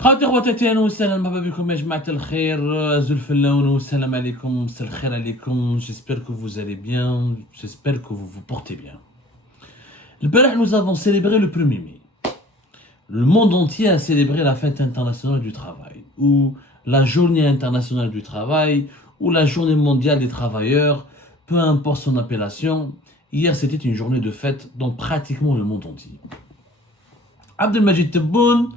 خاوتي خواتاتي اهلا وسهلا مرحبا بكم يا جماعة الخير زلف اللون والسلام عليكم مساء الخير عليكم. J'espère que vous allez bien, j'espère que vous vous portez bien. البارح nous avons célébré le 1er mai. Le monde entier a célébré la fête internationale du travail, ou la journée internationale du travail, ou la journée mondiale des travailleurs, peu importe son appellation. Hier c'était une journée de fête dans pratiquement le monde entier. Abdelmajid Tebboune,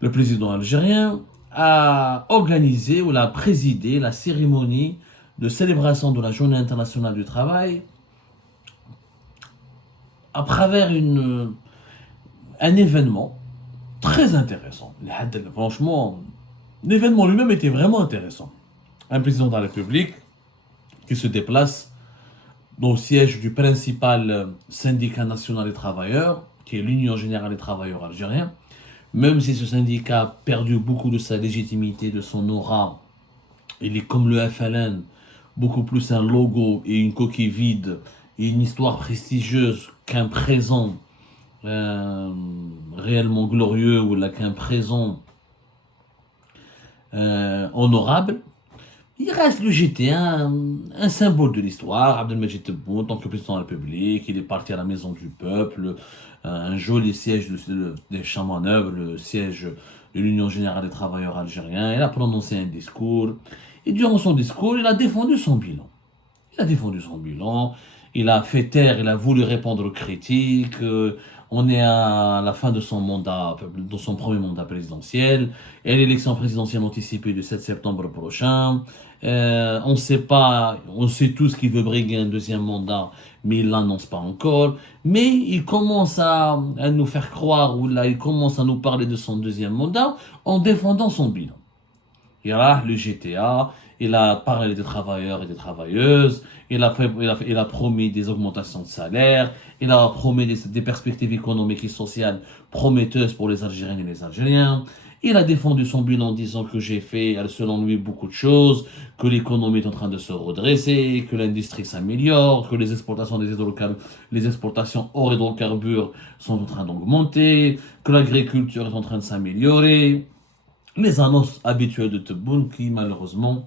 le président algérien, a organisé ou a présidé la cérémonie de célébration de la Journée internationale du travail à travers un événement très intéressant. Franchement, l'événement lui-même était vraiment intéressant. Un président de la République qui se déplace au siège du principal syndicat national des travailleurs, qui est l'Union générale des travailleurs algériens. Même si ce syndicat a perdu beaucoup de sa légitimité, de son aura, il est comme le FLN, beaucoup plus un logo et une coquille vide, et une histoire prestigieuse qu'un présent réellement glorieux ou qu'un présent honorable. Il reste le GT, un symbole de l'histoire. Abdelmajid Tebboune, en tant que président de la République, il est parti à la maison du peuple, un joli siège des Champs-Manœuvres, le siège de l'Union Générale des Travailleurs Algériens. Il a prononcé un discours, et durant son discours, il a défendu son bilan. Il a fait taire, il a voulu répondre aux critiques. On est à la fin de son mandat, de son premier mandat présidentiel, et l'élection présidentielle anticipée du 7 septembre prochain. On sait tous qu'il veut briguer un deuxième mandat, mais il l'annonce pas encore. Mais il commence à nous faire croire, ou là, il commence à nous parler de son deuxième mandat en défendant son bilan. Il y a le GTA, il a parlé des travailleurs et des travailleuses, il a promis des augmentations de salaire, il a promis des perspectives économiques et sociales prometteuses pour les Algériennes et les Algériens. Il a défendu son bilan en disant que j'ai fait, selon lui, beaucoup de choses, que l'économie est en train de se redresser, que l'industrie s'améliore, que les exportations les exportations hors hydrocarbures sont en train d'augmenter, que l'agriculture est en train de s'améliorer. Les annonces habituelles de Tebboune qui, malheureusement,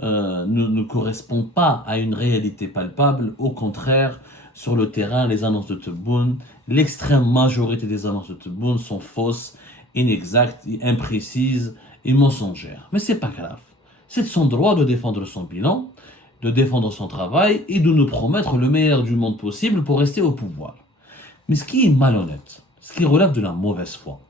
ne correspondent pas à une réalité palpable. Au contraire, sur le terrain, les annonces de Tebboune, l'extrême majorité des annonces de Tebboune sont fausses, inexactes, imprécises et mensongères. Mais c'est pas grave. C'est son droit de défendre son bilan, de défendre son travail et de nous promettre le meilleur du monde possible pour rester au pouvoir. Mais ce qui est malhonnête, ce qui relève de la mauvaise foi,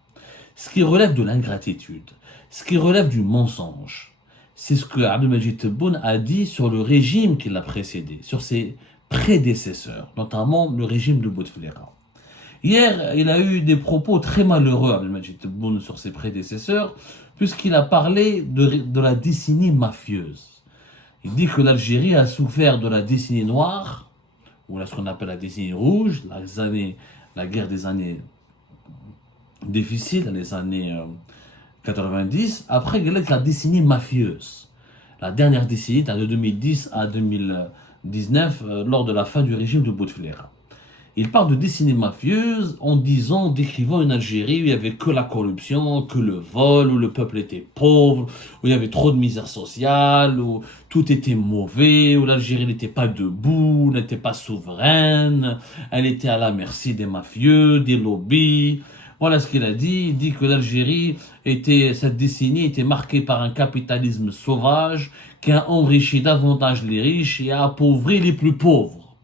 ce qui relève de l'ingratitude, ce qui relève du mensonge, c'est ce que Abdelmajid Tebboune a dit sur le régime qui l'a précédé, sur ses prédécesseurs, notamment le régime de Bouteflika. Hier, il a eu des propos très malheureux, Abdelmajid Tebboune, sur ses prédécesseurs, puisqu'il a parlé de la décennie mafieuse. Il dit que l'Algérie a souffert de la décennie noire, ou ce qu'on appelle la décennie rouge, la guerre des années difficiles, les années 90, après la décennie mafieuse. La dernière décennie, de 2010 à 2019, lors de la fin du régime de Bouteflika. Il parle de décennie mafieuse en décrivant une Algérie où il n'y avait que la corruption, que le vol, où le peuple était pauvre, où il y avait trop de misère sociale, où tout était mauvais, où l'Algérie n'était pas debout, n'était pas souveraine, elle était à la merci des mafieux, des lobbies. Voilà ce qu'il a dit. Il dit que cette décennie était marquée par un capitalisme sauvage qui a enrichi davantage les riches et a appauvri les plus pauvres.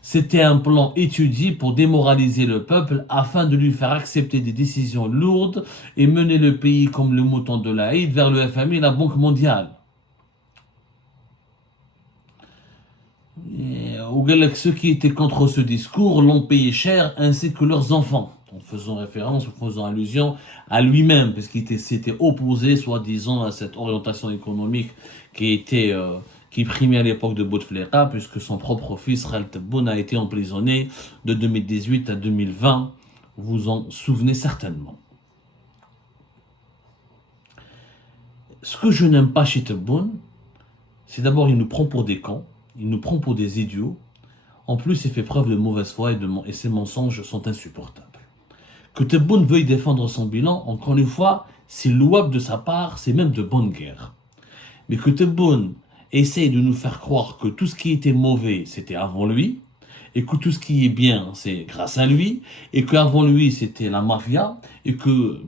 C'était un plan étudié pour démoraliser le peuple afin de lui faire accepter des décisions lourdes et mener le pays comme le mouton de l'Aïd vers le FMI et la Banque mondiale. Et ceux qui étaient contre ce discours l'ont payé cher ainsi que leurs enfants, en faisant allusion à lui-même, parce qu'il s'était opposé, soi-disant, à cette orientation économique qui primait à l'époque de Bouteflika, puisque son propre fils, Khaled Tebboune, a été emprisonné de 2018 à 2020. Vous vous en souvenez certainement. Ce que je n'aime pas chez Tebboune, c'est d'abord il nous prend pour des cons, il nous prend pour des idiots. En plus, il fait preuve de mauvaise foi et ses mensonges sont insupportables. Que Tebboune veuille défendre son bilan, encore une fois, c'est louable de sa part, c'est même de bonne guerre. Mais que Tebboune essaye de nous faire croire que tout ce qui était mauvais, c'était avant lui, et que tout ce qui est bien, c'est grâce à lui, et qu'avant lui, c'était la mafia, et que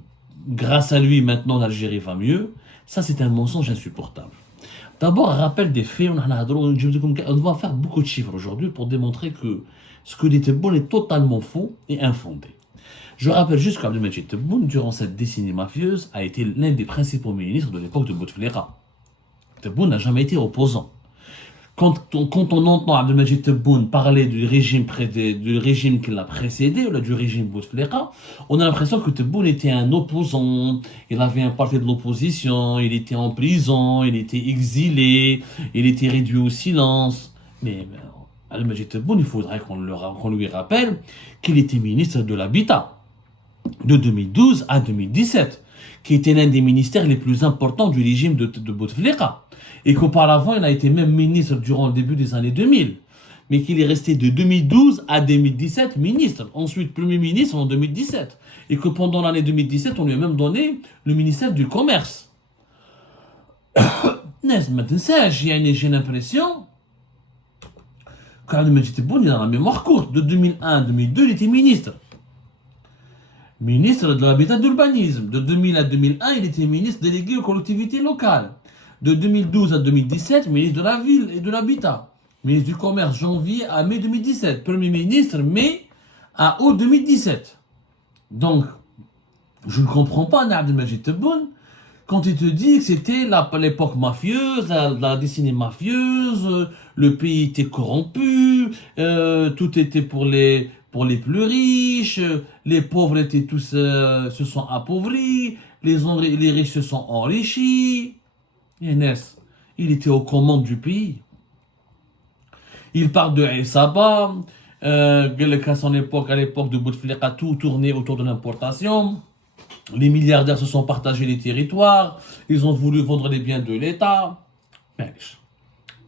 grâce à lui, maintenant, l'Algérie va mieux, ça, c'est un mensonge insupportable. D'abord, rappel des faits, on va faire beaucoup de chiffres aujourd'hui pour démontrer que ce que dit Tebboune est totalement faux et infondé. Je rappelle juste qu'Abdelmajid Tebboune, durant cette décennie mafieuse, a été l'un des principaux ministres de l'époque de Bouteflika. Tebboune n'a jamais été opposant. Quand on entend Abdelmajid Tebboune parler du régime qui l'a précédé, ou du régime Bouteflika, on a l'impression que Tebboune était un opposant, il avait un parti de l'opposition, il était en prison, il était exilé, il était réduit au silence. Mais Abdelmajid Tebboune, il faudrait qu'on lui rappelle qu'il était ministre de l'Habitat de 2012 à 2017, qui était l'un des ministères les plus importants du régime de Bouteflika. Et qu'auparavant, il a été même ministre durant le début des années 2000. Mais qu'il est resté de 2012 à 2017 ministre. Ensuite, Premier ministre en 2017. Et que pendant l'année 2017, on lui a même donné le ministère du Commerce. J'ai l'impression qu'Abdelmajid Tebboune, il a la mémoire courte. De 2001 à 2002, il était ministre. Ministre de l'Habitat et de l'Urbanisme. De 2000 à 2001, il était ministre délégué aux collectivités locales. De 2012 à 2017, ministre de la Ville et de l'Habitat. Ministre du Commerce, janvier à mai 2017. Premier ministre, mai à août 2017. Donc, je ne comprends pas, Abdelmajid Tebboune, quand il te dit que c'était l'époque mafieuse, la décennie mafieuse, le pays était corrompu, tout était pour les plus riches, les pauvres étaient tous, se sont appauvris, les riches se sont enrichis. Inès, il était aux commandes du pays. Il parle de El Sabah, qu'à son époque, à l'époque de Bouteflika, tout tournait autour de l'importation. Les milliardaires se sont partagés les territoires, ils ont voulu vendre les biens de l'État.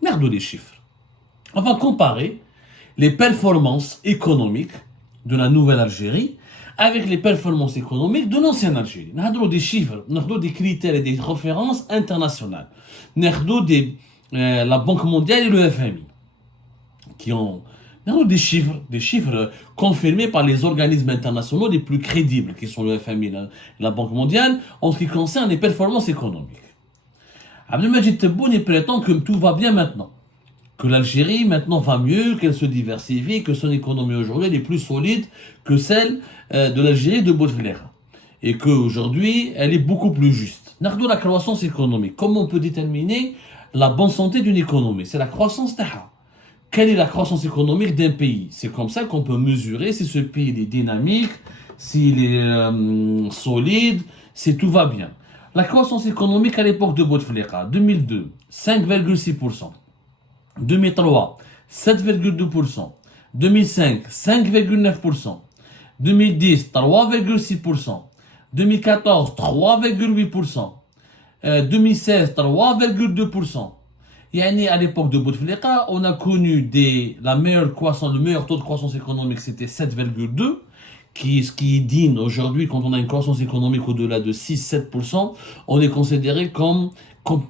Merde des chiffres. On va comparer les performances économiques de la nouvelle Algérie avec les performances économiques de l'ancienne Algérie. Nous avons des chiffres, nous avons des critères et des références internationales. Nous avons la Banque mondiale et le FMI qui ont des chiffres confirmés par les organismes internationaux les plus crédibles, qui sont le FMI, la Banque mondiale, en ce qui concerne les performances économiques. Abdelmajid Tebboune prétend que tout va bien maintenant, que l'Algérie maintenant va mieux, qu'elle se diversifie, que son économie aujourd'hui est plus solide que celle de l'Algérie de Bouteflika, et qu'aujourd'hui elle est beaucoup plus juste. Nardo, la croissance économique, comment on peut déterminer la bonne santé d'une économie? C'est la croissance taha. Quelle est la croissance économique d'un pays? C'est comme ça qu'on peut mesurer si ce pays est dynamique, s'il est solide, si tout va bien. La croissance économique à l'époque de Bouteflika, 2002, 5,6%. 2003, 7,2%. 2005, 5,9%. 2010, 3,6%. 2014, 3,8%. 2016, 3,2%. Yani à l'époque de Bouteflika, on a connu le meilleur taux de croissance économique, c'était 7,2, ce qui est digne aujourd'hui, quand on a une croissance économique au-delà de 6-7%, on est considéré comme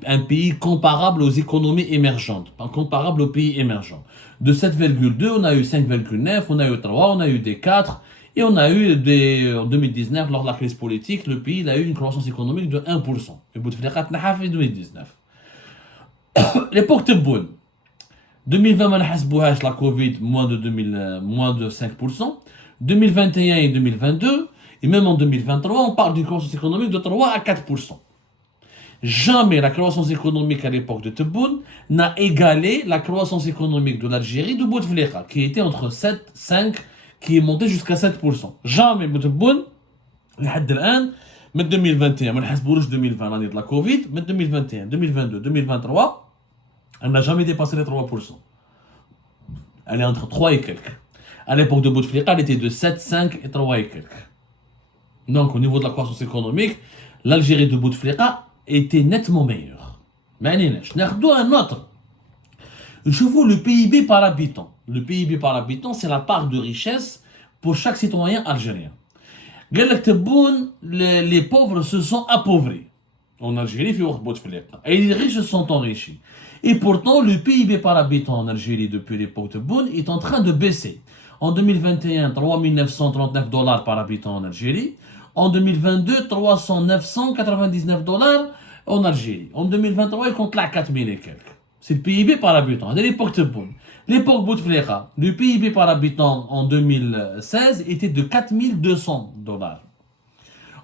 un pays comparable aux économies émergentes, comparable aux pays émergents. De 7,2, on a eu 5,9, on a eu 3, on a eu des 4, et on a eu en 2019, lors de la crise politique, le pays a eu une croissance économique de 1%. Et Bouteflika n'a fait 2019. L'époque Tebboune, 2020, la Covid, moins de 5%. 2021 et 2022, et même en 2023, on parle d'une croissance économique de 3 à 4%. Jamais la croissance économique à l'époque de Tebboune n'a égalé la croissance économique de l'Algérie de Bouteflika, qui était entre 7, 5, qui est monté jusqu'à 7%. Jamais Tebboune, لحد الآن, من 2021, ما نحسبولوش 2020 l'année de la Covid, mais 2021, 2022, 2023, elle n'a jamais dépassé les 3%. Elle est entre 3 et quelques. À l'époque de Bouteflika, elle était de 7, 5 et 3 et quelques. Donc, au niveau de la croissance économique, l'Algérie de Bouteflika était nettement meilleure. Mais un autre. Je vous le PIB par habitant. Le PIB par habitant, c'est la part de richesse pour chaque citoyen algérien. قال لك تبون les pauvres se sont appauvris. En Algérie, في وقت بوتفليقة. Et les riches se sont enrichis. Et pourtant, le PIB par habitant en Algérie depuis l'époque de Boun est en train de baisser. En 2021, 3 939 dollars par habitant en Algérie. En 2022, 300 999 dollars en Algérie. En 2023, il compte là 4 000 et quelques. C'est le PIB par habitant. À l'époque de Boun. L'époque Bouteflika, le PIB par habitant en 2016 était de 4 200 dollars.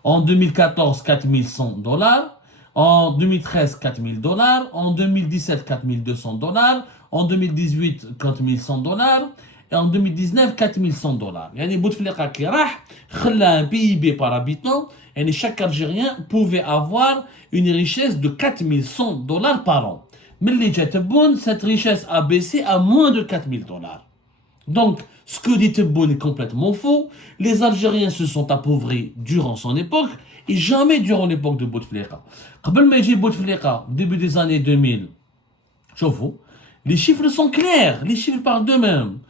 En 2014, 4 100 dollars. En 2013, 4 000 dollars. En 2017, 4 200 dollars. En 2018, 4 100 dollars. Et en 2019, 4 100 dollars. Yani Bouteflika qui a un PIB par habitant. Et chaque Algérien pouvait avoir une richesse de 4 100 dollars par an. Mais les Tebboune, cette richesse a baissé à moins de 4 000 dollars. Donc, ce que dit Tebboune est complètement faux. Les Algériens se sont appauvris durant son époque et jamais durant l'époque de Bouteflika. Qabel ma yji Bouteflika, début des années 2000, شوفوا, les chiffres sont clairs, les chiffres parlent d'eux-mêmes.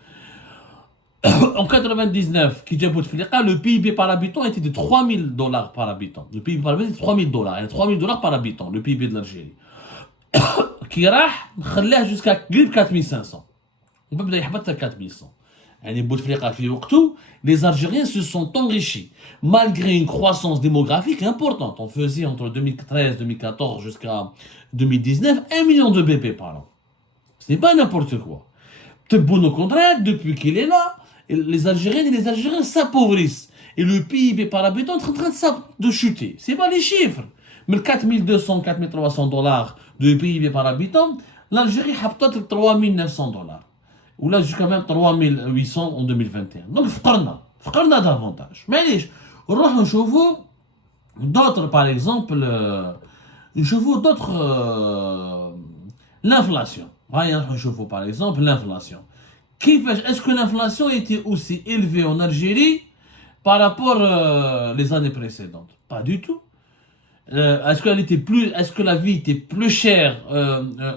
En 99, qui dit Bouteflika, le PIB par habitant était de 3 000 dollars par habitant. Le PIB par habitant était de 3 000 dollars. Et 3 000 dollars par habitant, le PIB de l'Algérie. Qui راح خلاه jusqu'à قريب 4500. On peut بدأ يحبط 4100. يعني بوتفليقة في وقته, les Algériens se sont enrichis malgré une croissance démographique importante. On faisait entre 2013 2014 jusqu'à 2019 1 million de bébés par an. Ce n'est pas n'importe quoi. Tebboune au contraire, depuis qu'il est là, les Algériennes et les Algériens s'appauvrissent. Et le PIB par habitant est en train de chuter. C'est pas les chiffres. Mais 4200, 4300 dollars de PIB par habitant, l'Algérie a peut-être 3900 dollars. Ou là, jusqu'à même 3800 en 2021. Donc, فقرنا davantage. Mais allez, on chauffe d'autres, par exemple, l'inflation. On chauffe par exemple l'inflation. Est-ce que l'inflation était aussi élevée en Algérie par rapport aux années précédentes? Pas du tout. Est-ce que la vie était plus chère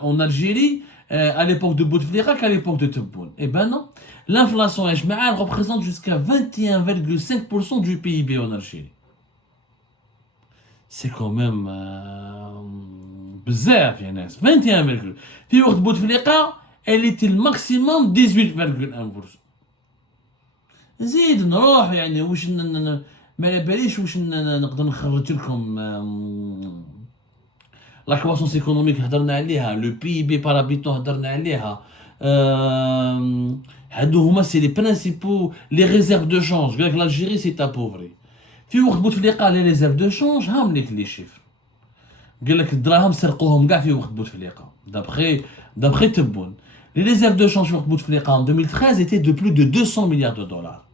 en Algérie à l'époque de Bouteflika qu'à l'époque de Tebboune? Eh ben non. L'inflation elle représente jusqu'à 21,5% du PIB en Algérie. C'est quand même بزاف يا ناس. 21. في وقت بوتفليقة elle était le maximum 18,1%. نزيد نروح يعني واش ما على باليش واش نقدر نخرج لكم لا كرواسونس ايكونوميك هضرنا عليها, لو بي بي بار هابيتون هضرنا عليها, هادو هما سي لي برينسيبو لي ريزيرف دو شونج. قالك l'Algérie سي ابوفري. في وقت بوتفليقة لي ريزيرف دو شونج هام ليك لي شيفر. قالك الدراهم سرقوهم كاع في وقت بوتفليقة d'après Tebboune. Les réserves de change pour Bouteflika en 2013 étaient de plus de 200 milliards de dollars.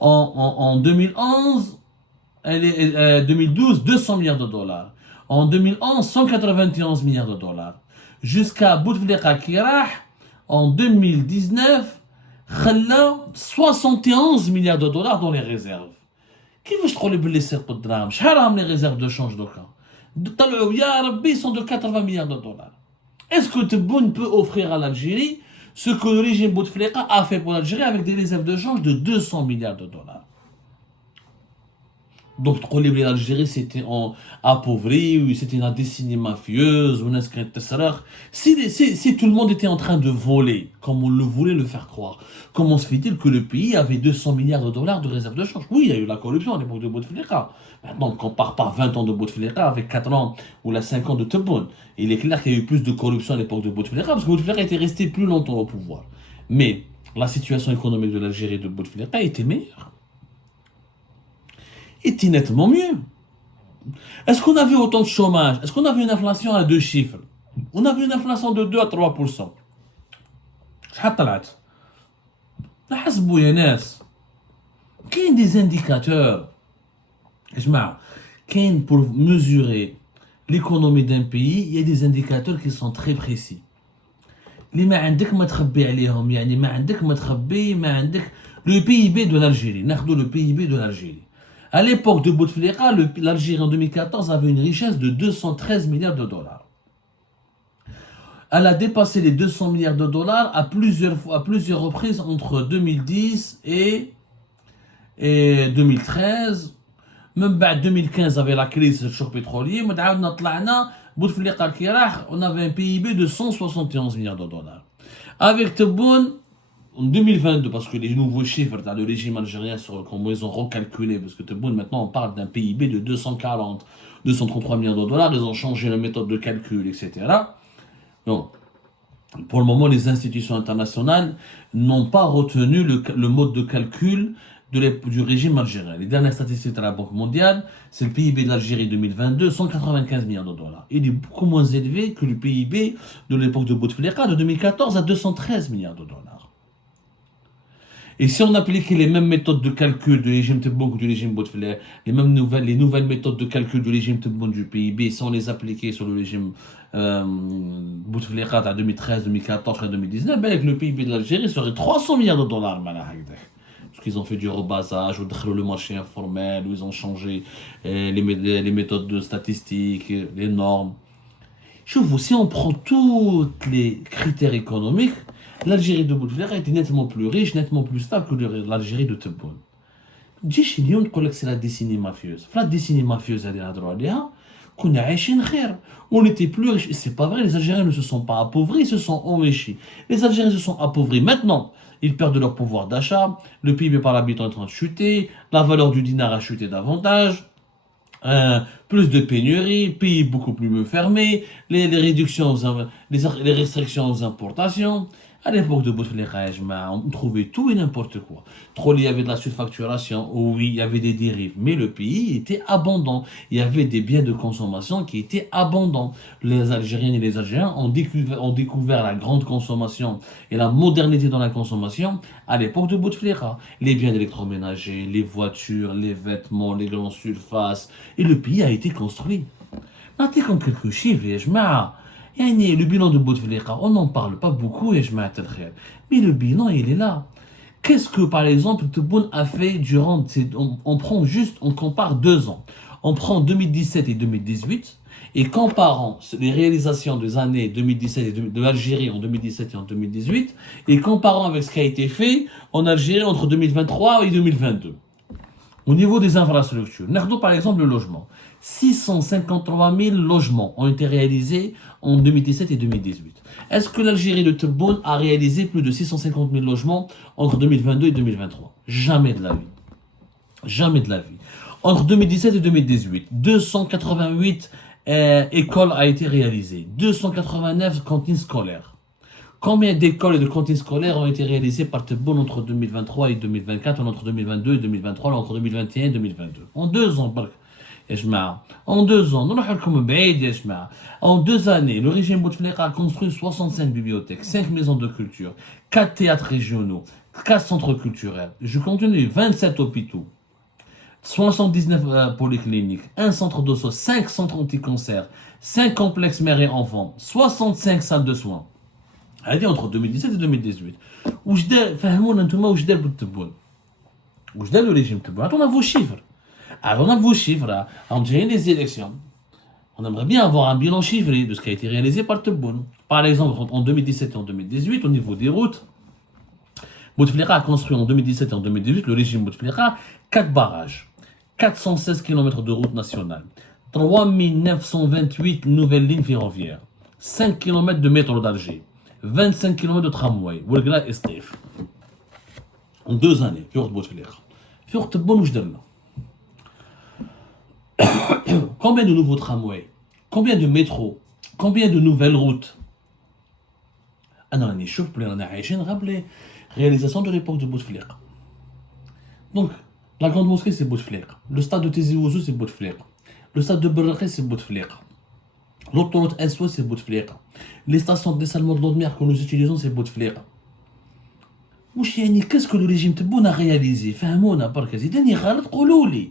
En 2011, 2012, 200 milliards de dollars. En 2011, 191 milliards de dollars. Jusqu'à Bouteflika qui en 2019, 71 milliards de dollars dans les réserves. كيفاش تقولي باللي سرقوا الدراهم؟ شحال راهم les réserves de change دوكا؟ طلعوا يا ربي sont de 80 milliards de dollars. Est-ce que Tebboune peut offrir à l'Algérie ce que le régime Bouteflika a fait pour l'Algérie avec des réserves de change de 200 milliards de dollars? Donc, l'Algérie c'était appauvri, c'était une décennie mafieuse, si tout le monde était en train de voler, comme on le voulait le faire croire, comment se fait-il que le pays avait 200 milliards de dollars de réserves de change? Oui, il y a eu la corruption à l'époque de Bouteflika. Maintenant, on ne compare pas 20 ans de Bouteflika avec 4 ans ou la 5 ans de Tebboune. Il est clair qu'il y a eu plus de corruption à l'époque de Bouteflika parce que Bouteflika était resté plus longtemps au pouvoir. Mais la situation économique de l'Algérie de Bouteflika était meilleure. Était nettement mieux. Est-ce qu'on a vu autant de chômage? Est-ce qu'on a vu une inflation à 2 chiffres? On a vu une inflation de 2 à 3%. شحال طلعت؟ حسبوا يا ناس. كاين des indicateurs. يا جماعة, كاين pour mesurer l'économie d'un pays, il y a des indicateurs qui sont très précis. اللي ما عندك ما تخبي عليهم, يعني ما عندك ما تخبي, ما عندك. Le PIB de l'Algérie, ناخذوا le PIB de l'Algérie. À l'époque de Bouteflika, l'Algérie en 2014 avait une richesse de 213 milliards de dollars. Elle a dépassé les 200 milliards de dollars à plusieurs reprises entre 2010 et 2013 من بعد 2015 avec la crise du choc pétrolier, من عاودنا طلعنا بوتفليقه كي راح on avait un PIB de 171 milliards de dollars. Avec Tebboune, en 2022, parce que les nouveaux chiffres dans le régime algérien sur comment ils ont recalculé, parce que Tebboune maintenant on parle d'un PIB de 240, 233 milliards de dollars, ils ont changé la méthode de calcul, etc. Donc, pour le moment, les institutions internationales n'ont pas retenu le mode de calcul du régime algérien. Les dernières statistiques de la Banque mondiale, c'est le PIB de l'Algérie 2022, 195 milliards de dollars. Il est beaucoup moins élevé que le PIB de l'époque de Bouteflika de 2014 à 213 milliards de dollars. Et si on appliquait les mêmes méthodes de calcul du régime Tebboune ou du régime Bouteflika, les nouvelles méthodes de calcul du régime Tebboune du PIB, si on les appliquait sur le régime Bouteflika en 2013, 2014 et 2019, ben avec le PIB de l'Algérie serait 300 milliards de dollars. Parce qu'ils ont fait du rebasage, ou le marché informel, où ils ont changé les méthodes de statistiques, les normes. Je vous, si on prend tous les critères économiques, l'Algérie de Bouteflika était nettement plus riche, nettement plus stable que l'Algérie de Tebboune. تجيش اليوم تقول لك سي لا ديسيني مافيوز، في لا ديسيني مافيوز اللي نهضروا عليها كنا عايشين خير. On était plus riches. Et c'est pas vrai, les Algériens ne se sont pas appauvris, ils se sont enrichis. Les Algériens se sont appauvris maintenant. Ils perdent leur pouvoir d'achat, le PIB par habitant est en train de chuter, la valeur du dinar a chuté davantage, plus de pénurie, pays beaucoup plus fermé, les restrictions aux importations. À l'époque de Bouteflika, on trouvait tout et n'importe quoi. Trop, il y avait de la surfacturation, oui, il y avait des dérives, mais le pays était abondant. Il y avait des biens de consommation qui étaient abondants. Les Algériennes et les Algériens ont découvert la grande consommation et la modernité dans la consommation à l'époque de Bouteflika. Les biens d'électroménager, les voitures, les vêtements, les grandes surfaces, et le pays a été construit. Notez comme quelques chiffres, le bilan de Bouteflika, on n'en parle pas beaucoup, mais le bilan, il est là. Qu'est-ce que, par exemple, Tebboune a fait durant... On compare 2 ans. On prend 2017 et 2018, et comparant les réalisations des années 2017 et de l'Algérie en 2017 et en 2018, et comparant avec ce qui a été fait en Algérie entre 2023 et 2022. Au niveau des infrastructures, Nardo par exemple le logement. 653 000 logements ont été réalisés en 2017 et 2018. Est-ce que l'Algérie de Tebboune a réalisé plus de 650 000 logements entre 2022 et 2023? Jamais de la vie. Jamais de la vie. Entre 2017 et 2018, 288 écoles ont été réalisées, 289 cantines scolaires. Combien d'écoles et de cantines scolaires ont été réalisées par Tebboune entre 2023 et 2024, entre 2022 et 2023, entre 2021 et 2022? En 2 ans, en 2 ans, en 2 années, le régime Bouteflika a construit 65 bibliothèques, 5 maisons de culture, 4 théâtres régionaux, 4 centres culturels. Je continue, 27 hôpitaux, 79 polycliniques, 1 centre de soins, 5 centres anti-cancer, 5 complexes mères et enfants, 65 salles de soins. هذه entre 2017 et 2018. واش دار فهمونا نتوما واش دار بوتبون واش دار le régime Tebboune. On a vos chiffres. Alors on a vos chiffres. On a les élections. On aimerait bien avoir un bilan chiffré de ce qui a été réalisé par Tebboune. Par exemple, en 2017 et en 2018, au niveau des routes, Bouteflika a construit en 2017 et en 2018, le régime Bouteflika, 4 barrages, 416 km de routes nationales, 3928 nouvelles lignes ferroviaires, 5 km de métro d'Alger, 25 km de tramway, Ouelgla et Stif. En 2 années, sur Bouteflika. Sur Tebboune, واش درنا? Combien de nouveaux tramways? Combien de métros? Combien de nouvelles routes? أنا نشوف بلي رانا عايشين غير بلي réalisation de l'époque de Bouteflika. Donc, la grande mosquée c'est Bouteflika. Le stade de Tizi Ouzou c'est Bouteflika. Le stade de Berrakhi c'est Bouteflika. L'autoroute S-Ouest c'est Bouteflika. Les stations de dessalement de l'eau de mer que nous utilisons c'est Bouteflika. واش يعني qu'est-ce que le régime Tebboune a réalisé? فهمونا برك زيداني غلط قولوا لي.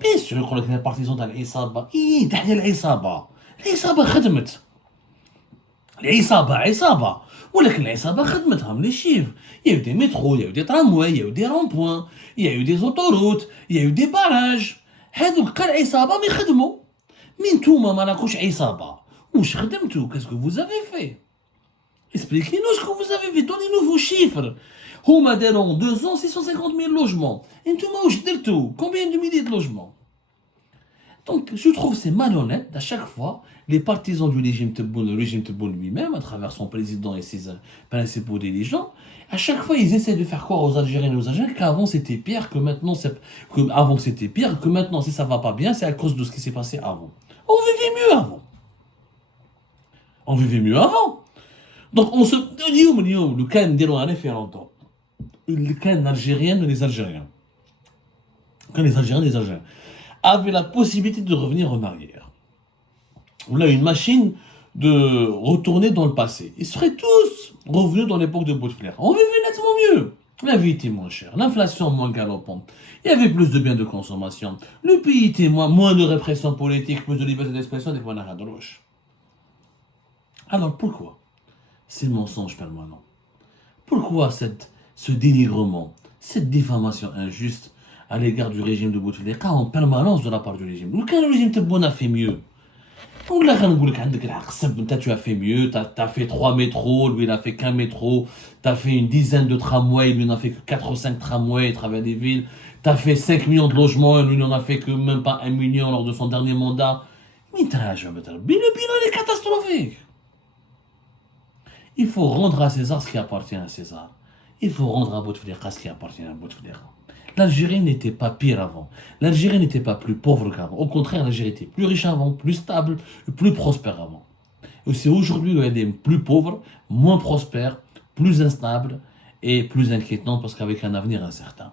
بيان سور يقول لك البارتيزون تاع العصابه، تحيا العصابه خدمت. العصابه عصابه، ولكن العصابه خدمتهم لي شيف. Il y a eu des métros, il y a eu des tramways, il y a eu des ronds-points, il y a eu des autoroutes, il y a eu des barrages. هذوك كان عصابه ما يخدموا. مين نتوما ما راكوش عصابه؟ واش خدمتوا؟ qu'est-ce que vous avez fait? Expliquez-nous ce que vous avez fait, donnez-nous vos chiffres. هما داروا en 2 ans 650 000 logements. انتوما واش درتوا؟ Combien de milliers de logements? Donc, je trouve que c'est malhonnête, à chaque fois, les partisans du régime Tebboune, le régime Tebboune lui-même, à travers son président et ses principaux dirigeants, à chaque fois, ils essaient de faire croire aux Algériens et aux Algériens qu'avant c'était pire, que maintenant avant c'était pire, que maintenant si ça va pas bien, c'est à cause de ce qui s'est passé avant. On vivait mieux avant. On vivait mieux avant. Donc, on se. Le cas un référendum. Le cas algérien et les Algériens. Quand les Algériens et les Algériens avaient la possibilité de revenir en arrière. On a une machine de retourner dans le passé. Ils seraient tous revenus dans l'époque de Bouteflika. On vivait nettement mieux. La vie était moins chère, l'inflation moins galopante, il y avait plus de biens de consommation, le pays était moins de répression politique, plus de liberté d'expression, des points de roche. Alors pourquoi ces mensonges permanents? Pourquoi ce dénigrement, cette diffamation injuste à l'égard du régime de Bouteflika en permanence de la part du régime? Le régime Tebboune a fait mieux. Tu as fait mieux, tu as fait 3 métros, lui il a fait qu'un métro, tu as fait une dizaine de tramways, lui il n'en a fait que 4 ou 5 tramways à travers des villes, tu as fait 5 millions de logements, lui il n'en a fait que même pas 1 million lors de son dernier mandat. Mais le bilan est catastrophique. Il faut rendre à César ce qui appartient à César. Il faut rendre à Bouteflika ce qui appartient à Bouteflika. L'Algérie n'était pas pire avant. L'Algérie n'était pas plus pauvre qu'avant. Au contraire, l'Algérie était plus riche avant, plus stable, plus prospère avant. Et c'est aujourd'hui où elle est plus pauvre, moins prospère, plus instable et plus inquiétante parce qu'avec un avenir incertain.